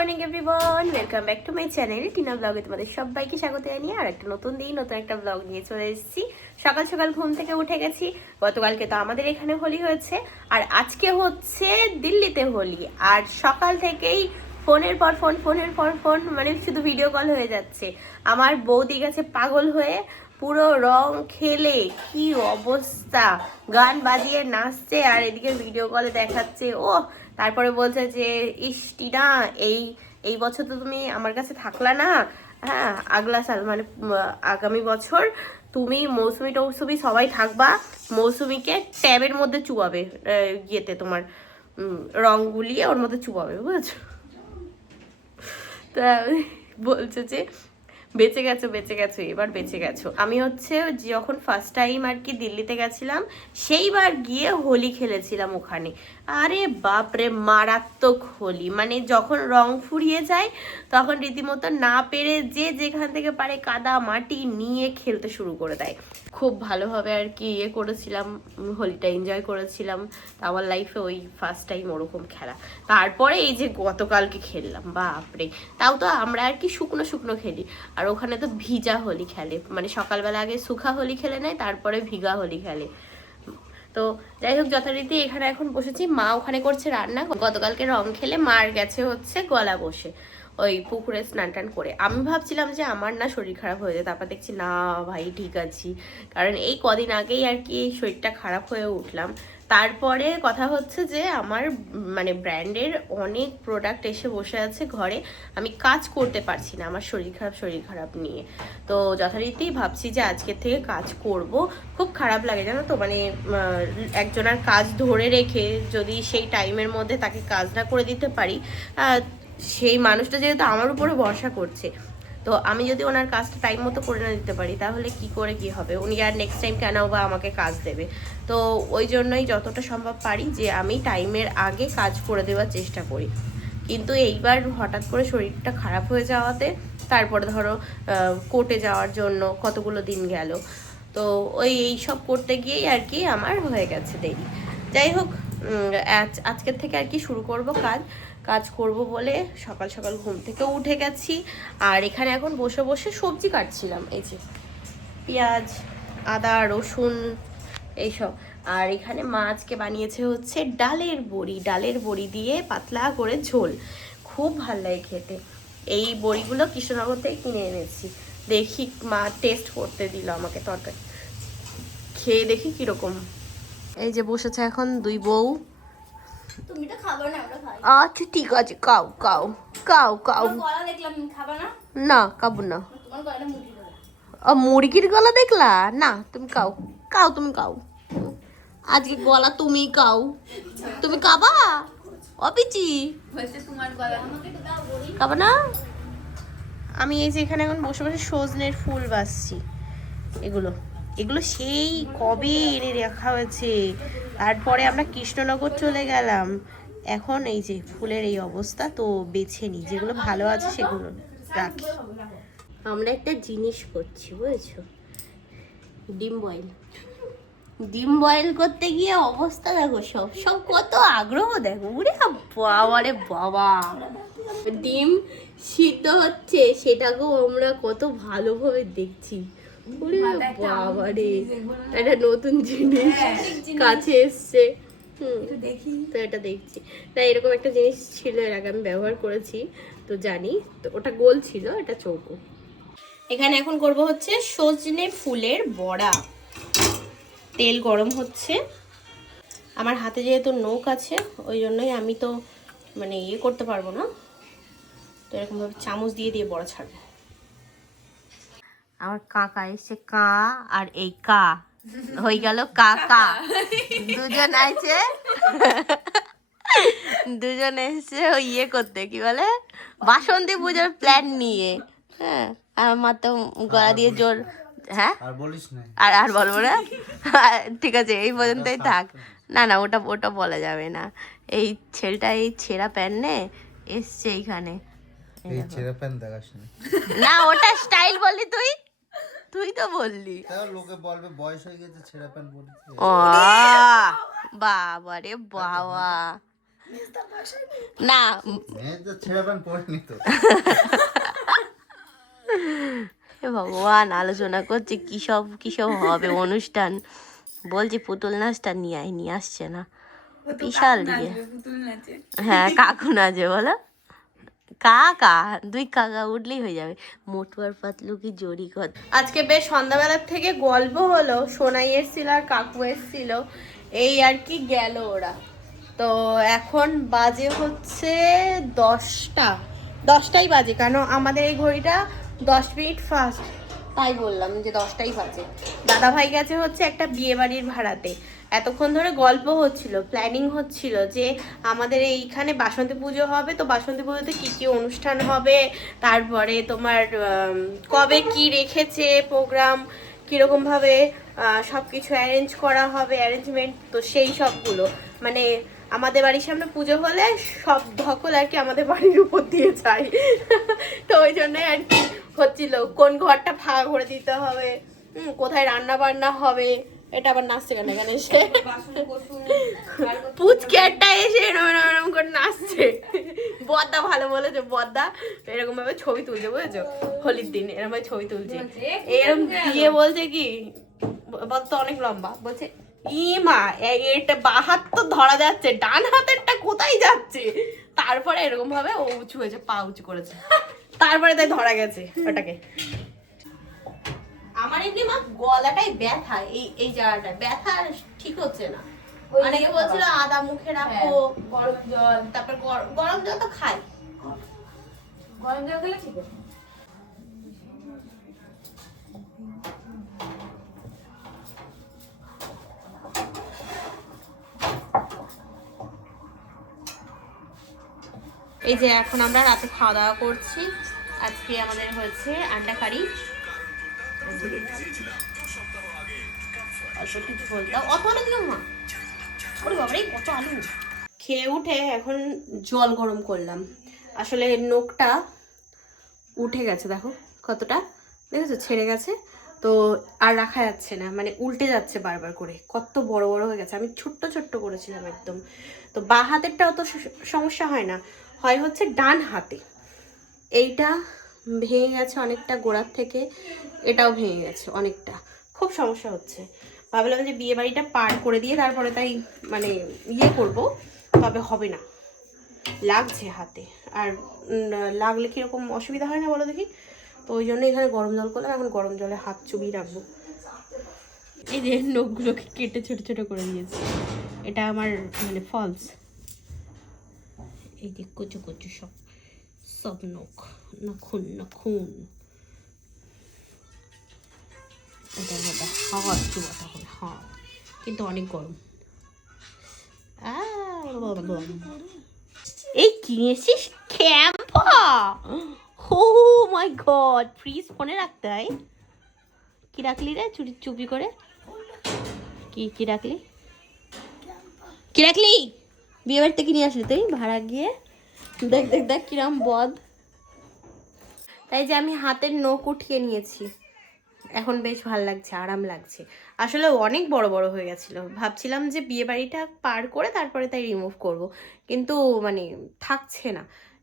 Morning everyone, welcome back to my channel Tina ব্লগে তোমাদের সবাইকে স্বাগত জানিয়ে আর একটা নতুন দিন নতুন একটা ব্লগ নিয়ে চলে এসেছি। সকাল সকাল ঘুম থেকে উঠে গেছি। গতকালকে তো আমাদের এখানে হোলি হয়েছে আর আজকে হচ্ছে দিল্লিতে হোলি। আর সকাল থেকেই ফোনের পর ফোন মানে শুধু ভিডিও কল হয়ে যাচ্ছে। আমার বৌদি গেছে পাগল হয়ে, পুরো রং খেলে কি অবস্থা, গান বাজিয়ে নাচছে আর এদিকে ভিডিও কলে দেখাচ্ছে। ও তারপরে বলছে যে ইস টিনা, এই এই বছর তো তুমি আমার কাছে থাকলা না, হ্যাঁ আগলা সাল মানে আগামী বছর তুমি মৌসুমি টৌসুমি সবাই থাকবা, মৌসুমিকে ট্যাবের মধ্যে চুবাবে, ইয়েতে তোমার রং গুলিয়ে ওর মধ্যে চুবাবে, বুঝেছো? তা বলছে যে বেঁচে গেছো এবার বেঁচে গেছো। আমি হচ্ছে যখন ফার্স্ট টাইম আর কি দিল্লিতে গেছিলাম সেইবার গিয়ে হোলি খেলেছিলাম ওখানে। আরে বাপরে মারাত্মক হোলি, মানে যখন রং ফুরিয়ে যায় তখন রীতিমতো না পেরে যে যেখান থেকে পারে কাদা মাটি নিয়ে খেলতে শুরু করে দেয়। খুব ভালোভাবে আর কি ইয়ে করেছিলাম, হোলিটা এনজয় করেছিলাম। আমার লাইফে ওই ফার্স্ট টাইম ওরকম খেলা। তারপরে এই যে গতকালকে খেললাম, বাপরে, তাও তো আমরা আর কি শুকনো শুকনো খেলি, আর ওখানে তো ভিজা হোলি খেলে, মানে সকালবেলা আগে শুখা হোলি খেলে নেয় তারপরে ভিগা হোলি খেলে। তো যাই হোক, যথারীতি এখানে এখন বসেছি, মা ওখানে করছে রান্না। গতকালকে রং খেলে মার গেছে হচ্ছে গলা বসে, ওই পুকুরে স্নান টান করে। আমি ভাবছিলাম যে আমার না শরীর খারাপ হয়ে যায়, তারপর দেখছি না ভাই ঠিক আছি, কারণ এই কদিন আগেই আর কি শরীরটা খারাপ হয়ে উঠলাম। তারপরে কথা হচ্ছে যে আমার মানে ব্র্যান্ডের অনেক প্রোডাক্ট এসে বসে আছে ঘরে, আমি কাজ করতে পারছি না আমার শরীর খারাপ নিয়ে। তো যথারীতি ভাবছি যে আজকের থেকে কাজ করব। খুব খারাপ লাগে জানো তো, মানে একজনের কাজ ধরে রেখে যদি সেই টাইমের মধ্যে তাকে কাজ না করে দিতে পারি, সেই মানুষটা যেহেতু আমার উপরে ভরসা করছে, তো আমি যদি ওনার কাজটা টাইম মতো করে না দিতে পারি তাহলে কি করে কি হবে, উনি আর নেক্সট টাইম কেন বা আমাকে কাজ দেবে। তো ওই জন্যই যতটা সম্ভব পারি যে আমি টাইমের আগে কাজ করে দেওয়ার চেষ্টা করি। কিন্তু এইবার হঠাৎ করে শরীরটা খারাপ হয়ে যাওয়াতে তারপরে ধরো কোর্টে যাওয়ার জন্য কতগুলো দিন গেল, তো এই সব করতে গিয়েই আর কি আমার হয়ে গেছে দেরি। যাই হোক, আজকের থেকে আর কি শুরু করব কাজ করব বলে সকাল সকাল ঘুম থেকে উঠে গেছি। আর এখানে এখন বসে বসে সবজি কাটছিলাম, এই যে পেঁয়াজ, আদা, রসুন এইসব। আর এখানে মা আজকে বানিয়েছে হচ্ছে ডালের বড়ি দিয়ে পাতলা করে ঝোল, খুব ভাল লাগে খেতে। এই বড়িগুলো কৃষ্ণনগর থেকে কিনে এনেছি, দেখি মা টেস্ট করতে দিল আমাকে তরকারি, খেয়ে দেখি কিরকম। এই যে বসেছে এখন দুই বউ। তুমি তো খাবে না, আমরা খাই। আচ্ছা ঠিক আছে, কাও কাও কাও কাও। গলা দেখলাম, খাবে না? না খাবো না। তোমার গলাটা মুরগির গলা। মুরগির গলা দেখলা? না তুমি কাও, তুমি কাও, আজকে গলা তুমি কাও, তুমি কাবা অপিচি হয়েছে তোমার গলা, আমাকে তো দাও বড়ি। খাবা না? আমি এই যে এখানে এখন বসে বসে সজনের ফুল বাছছি। এগুলো এগুলো সেই কবে এনে রাখা হয়েছে, তারপরে আমরা কৃষ্ণনগর চলে গেলাম, এখন এই যে ফুলের এই অবস্থা। তো বেছে নিই, যেগুলো ভালো আছে সেগুলো রাখি। আমরা একটা জিনিস করছি বুঝেছো, ডিম বয়েল করতে গিয়ে অবস্থা দেখো, সব কত আগ্রহ দেখো, উরে বাবা রে বাবা, ডিম সিদ্ধ হচ্ছে সেটাকেও আমরা কত ভালোভাবে দেখছি। উরে বাবা রে, একটা নতুন জিনিস কাছে এসছে, তো এটা দেখছি। তাই এরকম একটা জিনিস ছিল এর আগে আমি ব্যবহার করেছি, তো জানি। তো ওটা গোল ছিল, এটা চৌকো। এখানে এখন করব হচ্ছে সজনে ফুলের বড়া। তেল গরম হচ্ছে, আমার হাতে যেহেতু নখ আছে ওই জন্যই আমি তো মানে ইয়ে করতে পারবো না, তো এরকমভাবে চামচ দিয়ে দিয়ে বড়া ছাড়বো। আমার কাকা এসছে, কা আর এই কা হয়ে গেল কাকা, দুজন আছে, দুজন এসছে ওই ইয়ে করতে, কি বলে বাসন্তী পুজোর প্ল্যান নিয়ে। হ্যাঁ, আমার তো গলা দিয়ে জোর, হ্যাঁ আর বলিস না, আর বলবো না, ঠিক আছে এই পর্যন্তই থাক। না ওটা বলা যাবে না। এই ছেলেটা এই ছেঁড়া প্যান্ট নে এসছে এইখানে, এই ছেঁড়া প্যান্ট দেখাস না ওটা স্টাইল বললি তুই তো বললি, তাও লোকে বলবে বয়স হয়ে গেছে ছেঁড়া প্যান্ট পরেছে। ও বাবা রে বাবা, না মেয়ে তো ছেঁড়া প্যান্ট পরেনি তো। হে ভগবান, আলোচনা করছে কি সব হবে অনুষ্ঠান, বলছি পুতুল নাচটা নিয়ে আসছে না, বিশাল দিয়ে। হ্যাঁ কাকু নাচে বলো, কাকা, দুই কাকা উঠলেই হয়ে যাবে। মোটু আর পাতলু কি জড়ি কর। আজকে বেশ সন্ধ্যাবেলার থেকে গল্প হলো, সোনাই এসেছিল আর কাকু এসেছিল, এই আর কি গেল ওরা। তো এখন বাজে হচ্ছে 10টাই বাজে, কারণ আমাদের এই ঘড়িটা 10 মিনিট ফাস্ট, তাই বললাম যে 10টাই বাজে। দাদা ভাই গেছে হচ্ছে একটা বিয়ে বাড়ির ভাড়াতে। এতক্ষণ ধরে গল্প হচ্ছিল, প্ল্যানিং হচ্ছিল যে আমাদের এইখানে বাসন্তী পুজো হবে, তো বাসন্তী পুজোতে কী কী অনুষ্ঠান হবে, তারপরে তোমার কবে কি রেখেছে প্রোগ্রাম, কীরকমভাবে সব কিছু অ্যারেঞ্জ করা হবে, অ্যারেঞ্জমেন্ট, তো সেই সবগুলো মানে আমাদের বাড়ির সামনে পুজো হলে সব ধকল আর কি আমাদের বাড়ির উপর দিয়ে যায়। তো ওই জন্যই আর কি হচ্ছিল, কোন ঘরটা ফাঁকা করে দিতে হবে, কোথায় রান্না বান্না হবে। এটা আবার নাচছে কেন এখানে এসে, পুচকেটা এসে এরম করে নাচছে। বদ্দা ভালো বলেছে, বদ্দা এরকম ভাবে ছবি তুলছে বুঝেছো, হোলির দিন এরকম ভাবে ছবি তুলছে, এরকম দিয়ে বলছে কি, বদ্দা অনেক লম্বা, বলছে ই মা এটা বাঁ হাত তো ধরা যাচ্ছে, ডান হাতেরটা কোথায় যাচ্ছে, তারপরে এরকম ভাবে ও উঁচু হয়েছে, পা উঁচু করেছে, তারপরে তাই ধরা গেছে ওটাকে। আমার এমনি মা গলাটাই ব্যথা, এই জায়গাটা ব্যথা ঠিক হচ্ছে না। অনেকে বলছিল আদা মুখে রাখো, গরম জল, তারপর গরম জল তো খাই, গরম জল খেলে ঠিক আছে। এই যে এখন আমরা রাতে খাওয়া দাওয়া করছি। আজকে আমাদের হয়েছে আন্ডা কারি, অল্প কিছু বলতাম অত অনেক দিলাম মা, ওরে বাবারে কত আলু। খেয়ে উঠে এখন জল গরম করলাম, আসলে নখটা উঠে গেছে, দেখো কতটা, দেখেছো ছেড়ে গেছে, তো আর রাখা যাচ্ছে না, মানে উল্টে যাচ্ছে বারবার করে, কত বড় বড় হয়ে গেছে। আমি ছোট্ট ছোট্ট করেছিলাম একদম। তো বাঁ হাতেরটাও তো সমস্যা হয় না, হয় হচ্ছে ডান হাতে, এইটা ভেঙে গেছে অনেকটা গোড়ার থেকে, এটাও ভেঙে গেছে অনেকটা, খুব সমস্যা হচ্ছে। ভাবলাম যে বিয়ে বাড়িটা পার করে দিয়ে তারপরে তাই মানে ইয়ে করব, তবে হবে না, লাগছে হাতে, আর লাগলে কীরকম অসুবিধা হয় না বলো দেখি। তো ওই জন্য এখানে গরম জল করলাম, এখন গরম জলে হাত চুবিয়ে রাখবো। এই যে নখগুলোকে কেটে ছোট ছোট করে দিয়েছি, এটা আমার মানে ফলস, এই যে কচু কচু সব নখুন এটা হাওয়া চুবাটা হবে, হ্যাঁ কিন্তু অনেক গরম। এই কিনেছিস ক্যাম্পা, ও মাই গড, ফ্রিজ ফোনে রাখতে হয়। কি রাখলি রে চুপি করে, কি রাখলি বিয়ে বাড়িতে কিনে আসলি তুই ভাড়া গিয়ে, দেখ কিরম বদ। তাই যে আমি হাতের নখ উঠিয়ে নিয়েছি, এখন বেশ ভালো লাগছে, আরাম লাগছে। আসলে অনেক বড় বড় হয়ে গেছিল, ভাবছিলাম যে বিয়ে বাড়িটা পার করে তারপরে তাই রিমুভ করব, কিন্তু মানে থাকছে না,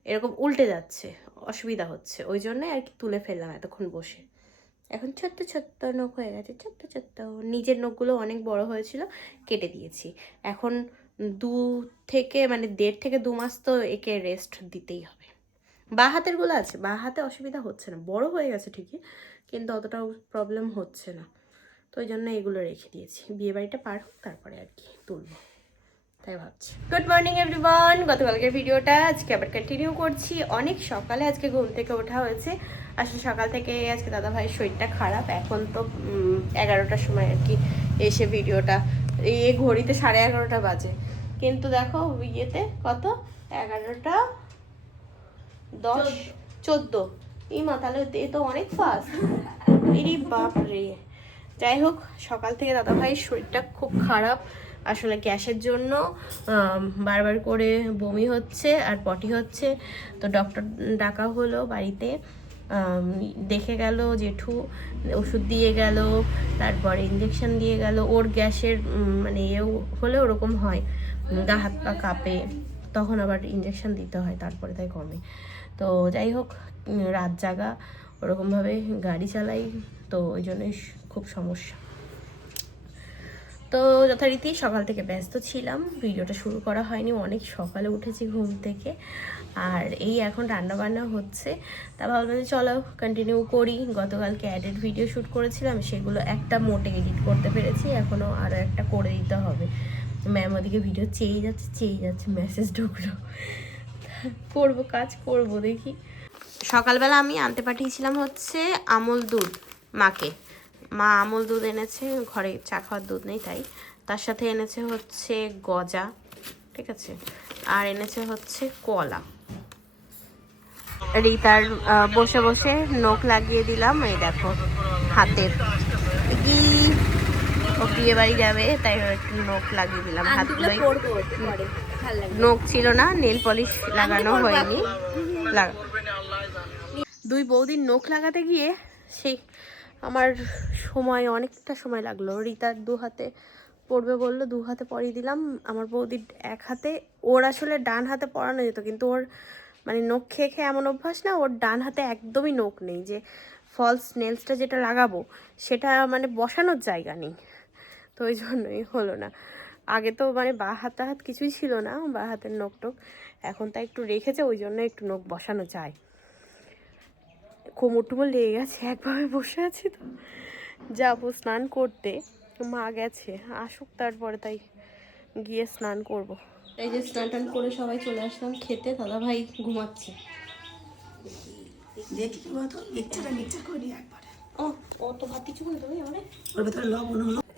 এরকম উল্টে যাচ্ছে, অসুবিধা হচ্ছে, ওই জন্যই আর কি তুলে ফেললাম এতক্ষণ বসে। এখন ছোট্ট ছোট্ট নখ হয়ে গেছে, ছোট্ট ছোট্ট, নিজের নখগুলো অনেক বড় হয়েছিল, কেটে দিয়েছি। এখন 1.5 থেকে 2 মাস তো একে রেস্ট দিতেই হবে। বাঁ হাতেরগুলো আছে, বাঁ হাতে অসুবিধা হচ্ছে না, বড় হয়ে গেছে ঠিকই, কিন্তু অতটাও প্রবলেম হচ্ছে না, তো ওই জন্য এগুলো রেখে দিয়েছি, বিয়ে বাড়িটা পার হোক তারপরে আর কি তুলব, তাই ভাবছি। গুড মর্নিং এভরিওয়ান, গতকালকের ভিডিওটা আজকে আবার কন্টিনিউ করছি। অনেক সকালে আজকে ঘুম থেকে ওঠা হয়েছে, আসলে সকাল থেকে আজকে দাদা ভাইয়ের শরীরটা খারাপ, এখন তো 11টার সময় আর কি এসে ভিডিওটা, এই ঘড়িতে 11:30 বাজে, কিন্তু দেখো ইয়েতে কত 11টা 10 14, এই মা তাহলে এ তো অনেক ফাস্ট, এই বাপ রে। যাই হোক, সকাল থেকে দাদা ভাইয়ের শরীরটা খুব খারাপ, আসলে গ্যাসের জন্য বারবার করে বমি হচ্ছে আর পটি হচ্ছে, তো ডক্টর ডাকা হলো বাড়িতে, দেখে গেল জেঠু, ওষুধ দিয়ে গেল, তারপরে ইঞ্জেকশন দিয়ে গেল। ওর গ্যাসের মানে এও হলে ওরকম হয়, গা হাত পা কাঁপে, তখন আবার ইঞ্জেকশন দিতে হয়, তারপরে তাই কমে। তো যাই হোক, রাত জাগা ওরকমভাবে গাড়ি চালাই, তো ওই জন্যই খুব সমস্যা। তো যথারীতি সকাল থেকে ব্যস্ত ছিলাম, ভিডিওটা শুরু করা হয়নি, অনেক সকালে উঠেছি ঘুম থেকে। আর এই এখন রান্না বান্না হচ্ছে, তা ভাবলাম যে চলো কন্টিনিউ করি। গতকালকে অ্যাডেড ভিডিও শ্যুট করেছিলাম, সেগুলো একটা মোটে এডিট করতে পেরেছি, এখনও আরও একটা করে দিতে হবে। ম্যাম ওদিকে ভিডিও চেয়েই যাচ্ছে, মেসেজ ঢুকলো, করবো, কাজ করবো, দেখি। সকালবেলা আমি আনতে পাঠিয়েছিলাম হচ্ছে আমুল দুধ মাকে, মা আমুল দুধ এনেছে, ঘরে চা খাওয়ার দুধ নেই তাই। তার সাথে এনেছে হচ্ছে গজা, ঠিক আছে, আর এনেছে হচ্ছে কলা। রিতার বসে বসে নখ লাগিয়ে দিলাম, এই দেখো হাতের কি, ও বিয়ে বাড়ি যাবে তাই একটু নখ লাগিয়ে দিলাম। হাতগুলোই নখ ছিল না, নেল পলিশ লাগানো হয়নি। দুই বৌদির নখ লাগাতে গিয়ে সেই আমার অনেকটা সময় লাগলো। রিতার 2 হাতে পড়বে বললো, 2 হাতে পরিয়ে দিলাম। আমার বৌদির 1 হাতে, ওর আসলে ডান হাতে পরানো যেত, কিন্তু ওর মানে নখ খেয়ে খেয়ে এমন অভ্যাস না, ওর ডান হাতে একদমই নখ নেই, যে ফলস নেলসটা যেটা লাগাবো সেটা মানে বসানোর জায়গা নেই, তো ওই জন্যই হলো না। আগে তো মানে বা হাত কিছুই ছিল না, বা হাতের নখ টোক, এখন তা একটু রেখেছে, ওই জন্য একটু নখ বসানো যায়। কোমর টুমোর লেগে গেছে, একভাবে বসে আছি, তো যাবো স্নান করতে, মা গেছে, আসুক তারপরে তাই গিয়ে স্নান করব। এই যে স্নান টান করে সবাই চলে আসলাম খেতে, দাদা ভাই ঘুমাচ্ছে।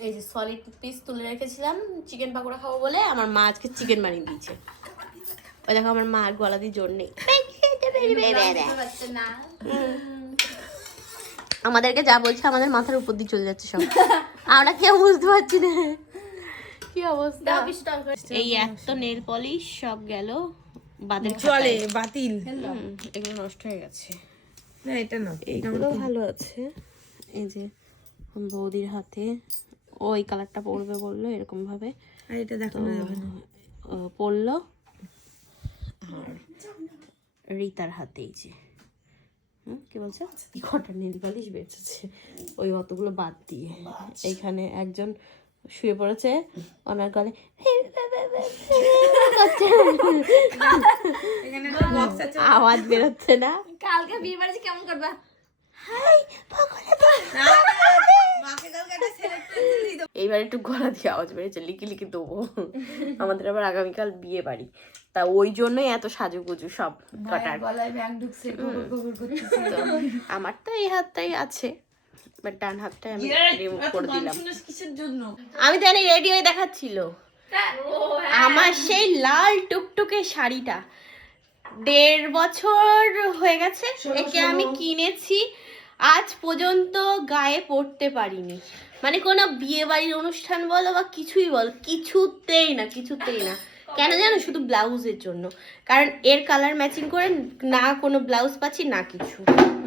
এই যে সলিড পিস তুলে রেখেছিলাম, চিকেন পাকোড়া খাবো বলে আমার মা আজকে চিকেন বানিয়ে দিয়েছে। ওই দেখো আমার মা গলা দিয়ে জোর নেই, আমাদেরকে যা বলছে আমাদের মাথার উপর দিয়ে চলে যাচ্ছে সব, আমরা কেউ বুঝতে পারছি না কি অবস্থা। এই এত নেল পলিশ সব গেল বাদের চলে বাতিল, এগুলো নষ্ট হয়ে গেছে। না এটা না, এইগুলো ভালো আছে। এই যে বৌদির হাতে ওই কালারটা পরবে বললো, এরকম ভাবে আর এটা দেখানো যাবে না, পরলো। আর রিতার হাতে এই যে কি বলছে, কটা নেল পালিশ বেঁচেছে, ওই অতগুলো বাদ দিয়ে। এইখানে একজন শুয়ে পড়েছে, ওনার গলে আওয়াজ বেরোচ্ছে না। কালকে বিয়ে বাড়িতে কেমন করবা? এইবার একটু গলা দিয়ে আওয়াজ বেড়েছে, লিখি লিখি দেবো। আমাদের আবার আগামীকাল বিয়ে বাড়ি, তা ওই জন্যই এত সাজুগুজু সব কটার। আমার তো এই হাতটাই আছে, বাট ডান হাতটাই আমি রিমুভ করে দিলাম। আমি তো জানি রেডি হয়ে দেখাচ্ছিল আমার সেই লাল টুকটুকে শাড়িটা, 1.5 বছর হয়ে গেছে একে আমি কিনেছি, আজ পর্যন্ত গায়ে পরতে পারিনি। মানে কোনো বিয়ে বাড়ির অনুষ্ঠান বলো বা কিছুই বলো, কিছুতেই না। কেন জানো? শুধু ব্লাউজের জন্য, কারণ এর কালার ম্যাচিং করে না কোনো ব্লাউজ পাচ্ছি না কিছু,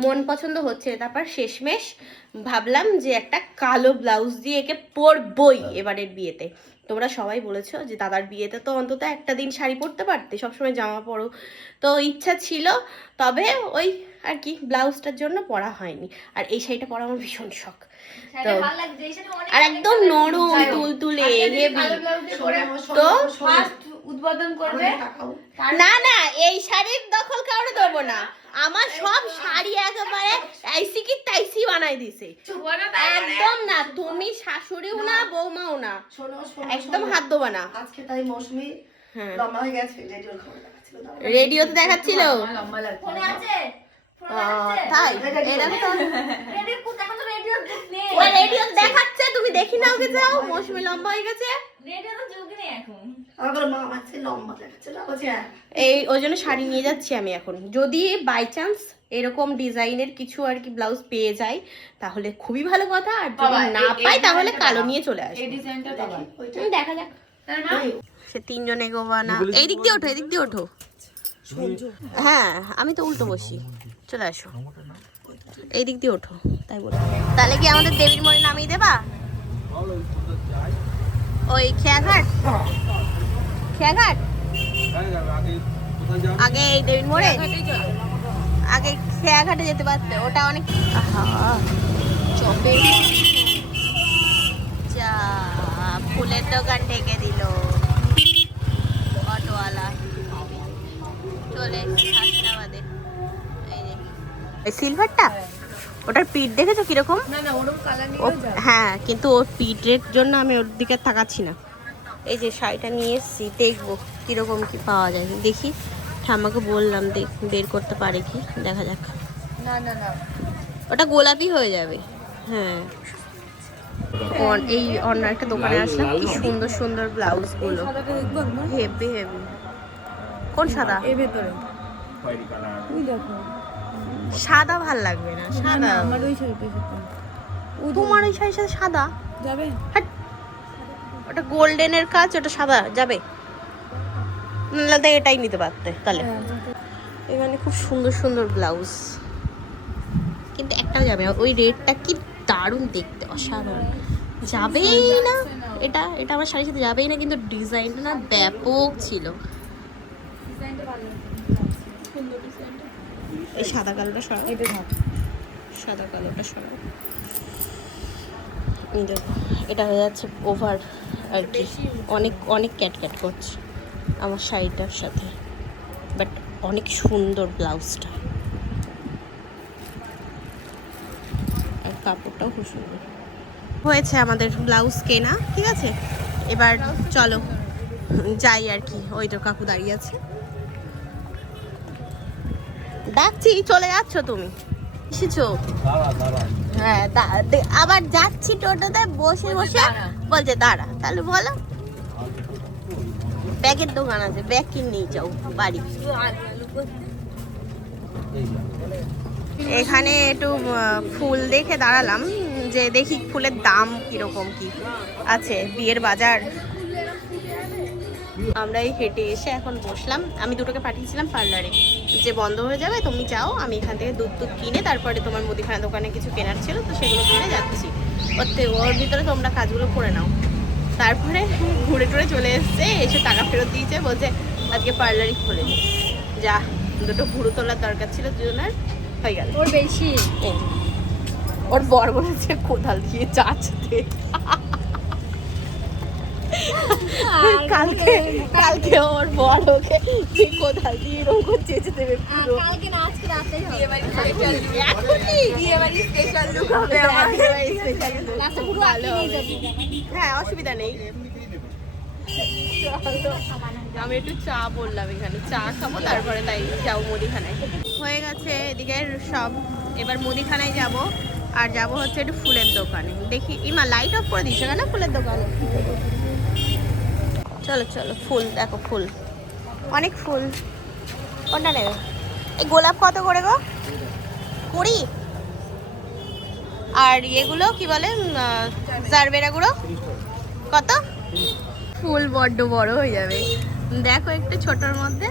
মন পছন্দ হচ্ছে। তারপর শেষমেশ ভাবলাম যে একটা কালো ব্লাউজ দিয়ে একে পরবই এবারের বিয়েতে। তোমরা সবাই বলেছো যে দাদার বিয়েতে তো অন্তত একটা দিন শাড়ি পরতে পারতে, সবসময় জামা পরো, তো ইচ্ছা ছিল, তবে ওই আর কি ব্লাউজটার জন্য পরা হয়নি। আর এই শাড়িটা পরা আমার ভীষণ শখ, তো আর একদম নরম তুলতুলে হেভি। তো উদ্বোধন করবে না এই শাড়ির দখল কাউরে দেবো না, আমার সব শাড়ি একেবারে আইসি কি তাইসি বানাই দিছে। একদম না, তুমি শাশুড়িও না বৌমাও না, একদম হাত দেবো না। আজকে তাই মৌসুমী লম্বা হয়ে গেছে, রেডিওর খবর দেখাচ্ছিল, রেডিওতে দেখাচ্ছিল ফোনে আছে, তাই এটা তো ওই রেডিও দেখাচ্ছে, তুমি দেখি নাও কে যাও, মৌসুমী লম্বা হয়ে গেছে, রেডিও তো যোগ নেই এখন। আমার মা আছে লম্বা দেখাচ্ছে না, বলছে এই ওই জন্য শাড়ি নিয়ে যাচ্ছি আমি এখন। যদি বাই চান্স এরকম ডিজাইনের কিছু আর কি ব্লাউজ পেয়ে যাই তাহলে খুবই ভালো কথা, আর যদি না পাই তাহলে কালো নিয়ে চলে আসবো। এই ডিজাইনটা দাও, দেখা যাক। সে 3 জন এগোবা না, এই দিক দিয়ে ওঠো। হ্যাঁ আমি তো উল্টো বসি, চলে আসো এই দিক দিয়ে ওঠো, তাই বলো। তাহলে কি আমাদের দেবীর মোড়ে নামিয়ে দেবা? ওই খেয়াঘাট আগে এই দেবীর মোড়ে আগে খেয়াঘাটে যেতে পারতে, ওটা অনেক চপে যা ফুলের দোকান ঢেকে দিল অটোওয়ালা চলে হাসনাবাদে। এই সিলভারটা ওটার পিঠ দেখেছো কিরকম? না না ওরকম কালার হ্যাঁ, কিন্তু ওর পিঠের জন্য আমি ওর দিকে তাকাচ্ছি না। এই যে শাড়িটা নিয়ে এসছি, দেখবো কিরকম কি পাওয়া যায়। দেখি ঠাম্মাকে বললাম দেখ বের করতে পারে কি, দেখা যাক। না না না ওটা গোলাপি হয়ে যাবে। হ্যাঁ, এই অন্য একটা দোকানে আসলাম, কি সুন্দর সুন্দর ব্লাউজ গুলো, হেভি হেভি। কোন সাদা? এর ভেতরে তুই দেখো সাদা ভাল লাগবে না, সাদা আমার ওই শাড়িটা তোমার ওই শাড়ির সাথে সাদা যাবে। হাট। ওটা গোল্ডেনের কাজ, ওটা সাদা যাবে না, এটাই নিতে পারতে তাহলে। এখানে খুব সুন্দর সুন্দর ব্লাউজ, কিন্তু একটাও যাবে না। ওই রেটটা কি দারুণ দেখতে, অসাধারণ। যাবেই না এটা, এটা আমার শাড়ির সাথে যাবেই না, কিন্তু ডিজাইনটা না ব্যাপক ছিল। এই সাদা কালোটা সরাও, এটা থাক সাদা কালোটা সরাও। এই দেখো, এটা হয়ে যাচ্ছে ওভার আর কি, অনেক অনেক ক্যাট করছে আমার শাড়িটার সাথে, বাট অনেক সুন্দর ব্লাউজটা, আর কাপড়টাও খুব সুন্দর হয়েছে। আমাদের ব্লাউজ কেনা ঠিক আছে, এবার চলো যাই আর কি। ওই তো কাকু দাঁড়িয়ে আছে, ডাকছি, চলে যাচ্ছ তুমি? এসেছো? হ্যাঁ, আবার যাচ্ছি টোটোতে বসে বসে বলছে দাঁড়া, তাহলে বলো। ব্যাগের দোকান আছে, ব্যাগ কিনে নিয়ে যাও বাড়ি। এখানে একটু ফুল দেখে দাঁড়ালাম, যে দেখি ফুলের দাম কিরকম কি আছে, বিয়ের বাজার। আমরা এই হেঁটে এসে এখন বসলাম। আমি দুটোকে পাঠিয়েছিলাম পার্লারে, যে বন্ধ হয়ে যাবে তুমি যাও, আমি এখান থেকে দুধ কিনে তারপরে তোমার মুদিখানা দোকানে কিছু কেনার ছিল তো সেগুলো কিনে যাচ্ছি। ওর ভিতরে তোমরা কাজগুলো করে নাও। তারপরে ঘুরে টুরে চলে এসছে, এসে টাকা ফেরত দিয়েছে, বলছে আজকে পার্লারই খুলে নি। যা, দুটো ঘুরু তোলার দরকার ছিল দুজনের, হয়ে গেল। ওর বেশি ওর বর বলেছে কোদাল দিয়ে চাচতে। কালকে ওর বর ওকে কোদাল দিয়ে এরকম চেঁচে দেবে পুরো। কালকে না আজকে রাতেই হবে এখনই বিয়ে বাড়ি স্পেশাল লুক হবে আমার লাস্টে পুরো ভালো আটকে নিয়ে হবে। যাবি হ্যাঁ, অসুবিধা নেই। আমি একটু চা বললাম, এখানে চা খাবো, তারপরে তাই যাবো মুদিখানায়। হয়ে গেছে এদিকে সব, এবার মুদিখানায় যাব, আর যাব হচ্ছে একটু ফুলের দোকানে। দেখি ইমা লাইট অফ করে দিয়েছে কেন ফুলের দোকানে? চলো চলো, ফুল দেখো, ফুল অনেক ফুল। কোনটা নেবে? এই গোলাপ কত করে গো? 20। আর এগুলো কি বলে, জারবেরাগুলো কত? ফুল বড্ড বড় হয়ে যাবে, দেখো একটু ছোটর মধ্যে।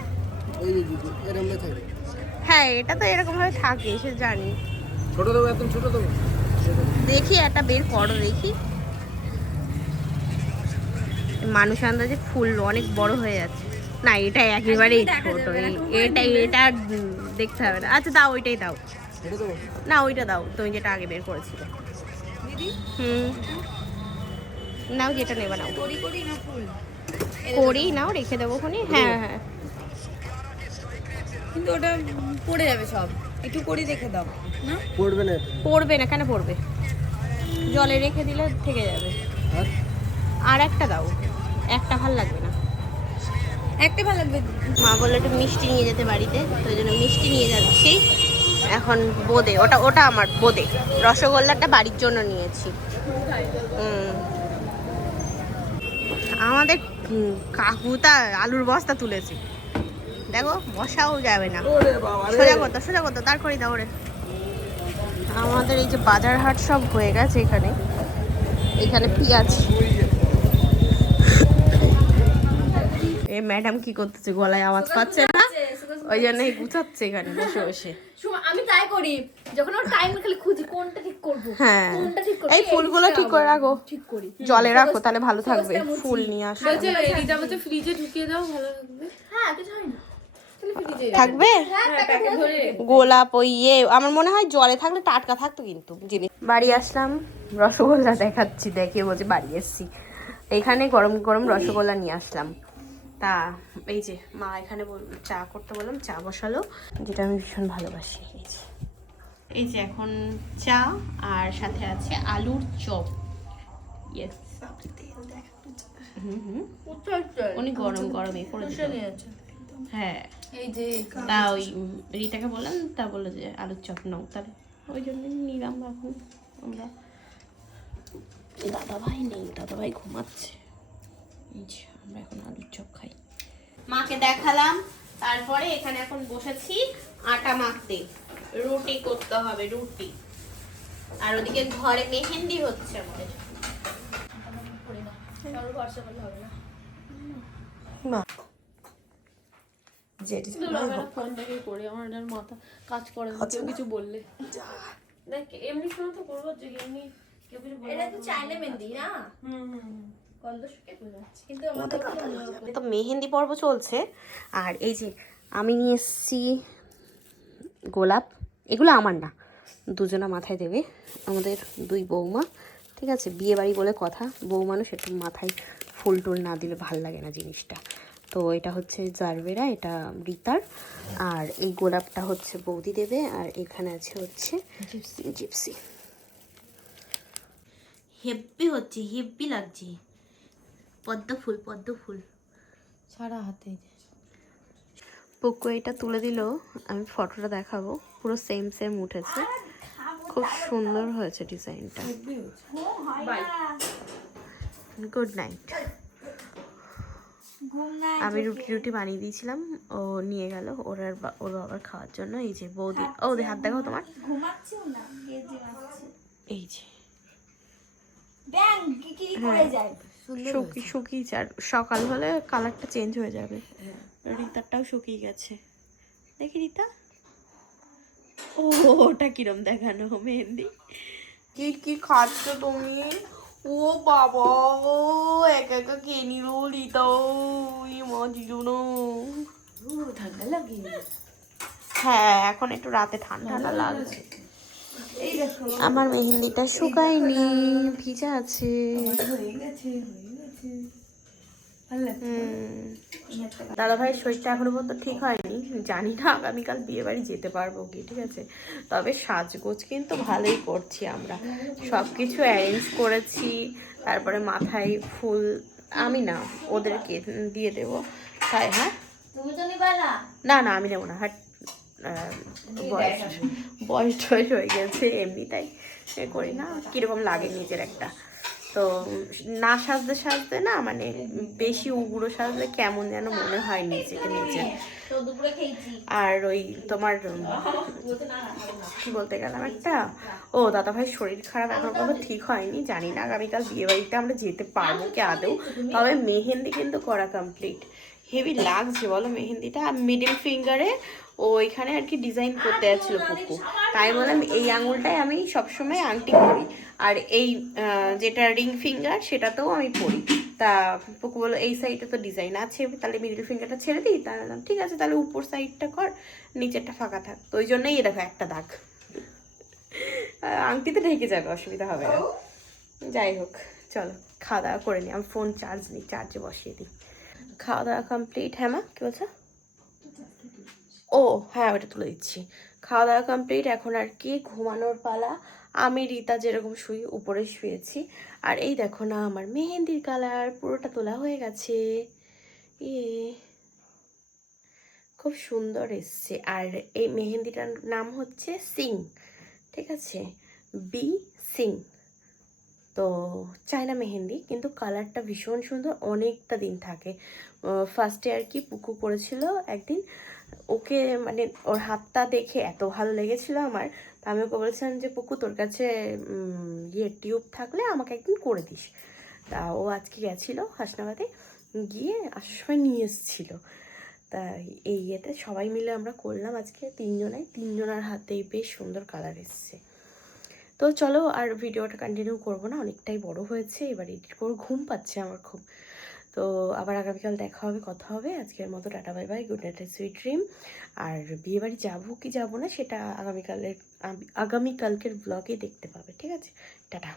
হ্যাঁ, এটা তো এরকম ভাবে থাকে, সে জানি। ছোট দেবো, একদম ছোট দেবো। দেখি একটা বের করো দেখি। মানুষ আন্দাজে ফুল অনেক বড় হয়ে যাচ্ছে না, এটা একেবারেই ছোট। এটা দেখতে হবে না। আচ্ছা দাও, ওইটাই দাও না, ওইটা দাও তুমি যেটা আগে বের করেছিলে। নাও, যেটা নেবা নাও। করি নাও, রেখে দেবো ওখানে। হ্যাঁ হ্যাঁ, কিন্তু ওটা পড়ে যাবে সব, একটু করে রেখে দাও না। পড়বে না, পড়বে না কেন? পড়বে, জলে রেখে দিলে থেকে যাবে। আর একটা দাও, একটা ভাল লাগবে না। একটা ভালো লাগবে। মা বললো একটু মিষ্টি নিয়ে যেতে বাড়িতে, তো ওই জন্য মিষ্টি নিয়ে যাচ্ছি। এখন বোঁদে, ওটা আমার বোঁদে, রসগোল্লাটা বাড়ির জন্য নিয়েছি। আমাদের কাকুটা আলুর বস্তা তুলেছে, দেখো বসাও যাবে না। সোজা করতো তার করে দাও রে। আমাদের এই যে বাজার হাট সব হয়ে গেছে এখানে। এখানে পেঁয়াজ, এ ম্যাডাম কি করতেছে, গলায় আওয়াজ পাচ্ছে না? ওই জন্যই গুছাচ্ছে এখানে বসে বসে। আমি তাই করি, যখন আমার টাইম খালি খুঁজি কোনটা ঠিক করব, হ্যাঁ কোনটা ঠিক করব। এই ফুলগুলো ঠিক করে রাখো, ঠিক করি, জলে রাখো তাহলে ভালো থাকবে। ফুল নিয়ে আসো বলছে রিতা বলছে ফ্রিজে ঢুকিয়ে দাও ভালো থাকবে। হ্যাঁ কিছু হয় না, তাহলে ফ্রিজে থাকবে। হ্যাঁ প্যাকেট ধরে গোলাপ ওই আমার মনে হয় জলে থাকলে টাটকা থাকতো কিন্তু জিনিস। বাড়ি আসলাম, রসগোল্লা দেখাচ্ছি, দেখিয়ে বলছে বাড়ি এসছি। এখানে গরম গরম রসগোল্লা নিয়ে আসলাম। তা এই যে মা এখানে চা করতে বললাম, চা বসালো, যেটা আমি ভীষণ ভালোবাসি। এই যে এখন চা আর সাথে আছে আলুর চপ। ইয়েস, উনি গরম গরমই করে দিল। হ্যাঁ এই যে তা ওই রিতাকে বললাম, তা বললো যে আলুর চপ নাও, তাহলে ওই জন্য নিলাম। এখন আমরা দাদাভাই নেই, দাদাভাই ঘুমাচ্ছে। এই যে আমরা এখন আলুর চপ খাই। মাকে দেখালাম, তারপরে এখানে এখন বসেছি আটা মাখতে, রুটি করতে হবে, রুটি। আর ওদিকে ঘরে মেহেন্দি হচ্ছে আমাদের। ফোনটাকে করে আমার আর মাথা কাজ করে না, কেউ কিছু বললে দেখ এমনি সময় তো করবো যে এমনি কেউ কিছু বললে। এটা তো চাইলে মেহেন্দি না, কলদো শুকে তুলে যাচ্ছে, কিন্তু আমাদের তো মেহেন্দি পর্ব চলছে। আর এই যে আমি নিয়ে এসেছি গোলাপ, এগুলো আমার না, দুজনা মাথায় দেবে আমাদের দুই বৌমা, ঠিক আছে? বিয়ে বাড়ি বলে কথা, বউ মানুষ একটু মাথায় ফুল টুল না দিলে ভাল লাগে না জিনিসটা। তো এটা হচ্ছে জারবেরা, এটা রিতার, আর এই গোলাপটা হচ্ছে বৌদি দেবে, আর এখানে আছে হচ্ছে জিপসি। হেব্বি হচ্ছে, হেব্বি লাগছে। পদ্ম ফুল, পদ্ম ফুল সারা হাতে। পুকু এটা তুলে দিল, আমি ফটোটা দেখাবো, পুরো সেম সেম উঠেছে, খুব সুন্দর হয়েছে ডিজাইনটা। Good night. আমি রুটি রুটি বানিয়ে দিয়েছিলাম, ও নিয়ে গেল ওর বাবার খাওয়ার জন্য। এই যে বৌদি, ও হাত দেখাও তোমার, ঘুমাচ্ছিও না, গেজে মারছি। এই যে ব্যাং কি করে যায়, শুকিয়ে যার সকাল হলে কালারটা চেঞ্জ হয়ে যাবে। রিতারটাও শুকিয়ে গেছে, দেখি রিতা, ও ওটা কিরম দেখানো মেহেন্দি। কি কি খাচ্ছ তুমি? ও বাবা, ও একা একা কে নিল রিতা, ওই মা দিল না। ঠান্ডা লাগে। হ্যাঁ এখন একটু রাতে ঠান্ডা ঠান্ডা লাগছে। আমার মেহেন্দিটা শুকায়নি, ভিজা আছে। দাদা ভাইয়ের শরীরটা এখনো পর্যন্ত ঠিক হয়নি, জানি না আগামীকাল বিয়ে বাড়ি যেতে পারবো কি, ঠিক আছে? তবে সাজগোজ কিন্তু ভালোই করছি আমরা, সব কিছু অ্যারেঞ্জ করেছি। তারপরে মাথায় ফুল আমি না, ওদেরকে দিয়ে দেবো, তাই। হ্যাঁ তুমি তো নিবা না? না না আমি নেবো না, হাট, বয়স টয়স হয়ে গেছে এমনি, তাই করি না। কীরকম লাগে নিজের একটা, তো না সাজতে সাজতে না, মানে বেশি উগ্র সাজলে কেমন যেন মনে হয় নিজেকে নিজে। আর ওই তোমার কি বলতে গেলাম একটা, ও দাদা ভাইয়ের শরীর খারাপ এখন পর্যন্ত ঠিক হয়নি, জানি না আগামীকাল বিয়ে বাড়িতে আমরা যেতে পারবো কি আদৌ। তবে মেহেন্দি কিন্তু করা কমপ্লিট, হেভি লাগছে বলো মেহেন্দিটা। মিডল ফিঙ্গারে ও এখানে আর কি ডিজাইন করতে যাচ্ছিল পুকু, তাই বললাম এই আঙুলটায় আমি সবসময় আংটি পরি, আর এই যেটা রিং ফিঙ্গার সেটাতেও আমি পরি। তা পুকু বললো এই সাইডে তো ডিজাইন আছে, তাহলে মিডল ফিঙ্গারটা ছেড়ে দিই। তা ঠিক আছে, তাহলে উপর সাইডটা কর, নিচেরটা ফাঁকা থাক। তো ওই জন্যই দেখো একটা দাগ, আংটিতে ঢেকে যাবে, অসুবিধা হবে না। যাই হোক চলো খাওয়া দাওয়া করে নিই, আমি ফোন চার্জ নিই, চার্জে বসিয়ে দিই। খাওয়া দাওয়া কমপ্লিট। হ্যাঁ মা কী বলছো? ও হ্যাঁ ওটা তুলে দিচ্ছি। খাওয়া দাওয়া কমপ্লিট, এখন আর কি ঘুমানোর পালা। আমি রিতা যেরকম শুই উপরে শুয়েছি, আর এই দেখো না আমার মেহেন্দির কালার পুরোটা তোলা হয়ে গেছে, খুব সুন্দর এসছে। আর এই মেহেন্দিটার নাম হচ্ছে সিং, ঠিক আছে, বি সিং। তো চায়না মেহেন্দি, কিন্তু কালারটা ভীষণ সুন্দর, অনেকটা দিন থাকে। ফার্স্টে আর কি পুকু করেছিল একদিন, ওকে মানে ওর হাতটা দেখে এত ভালো লেগেছিল আমার, তা আমি ওকে বলেছিলাম যে পুকু তোর কাছে টিউব থাকলে আমাকে একদিন করে দিস। তা ও আজকে গেছিলো হাসনাবাদে, গিয়ে আসার সময় নিয়ে এসেছিলো। তাই এই ইয়েতে সবাই মিলে আমরা করলাম আজকে তিনজনার হাতেই বেশ সুন্দর কালার এসছে। তো চলো আর ভিডিওটা কন্টিনিউ করবো না, অনেকটাই বড় হয়েছে, এবার এডিট করবো, ঘুম পাচ্ছে আমার খুব। তো আবার আগামীকাল দেখা হবে, কথা হবে। আজকের মতো ta-ta bye bye, good night, sweet dream. আর বিয়েবাড়ি যাবো কি যাবো না সেটা আগামীকালকের ব্লগে দেখতে পাবে, ঠিক আছে? টাটা।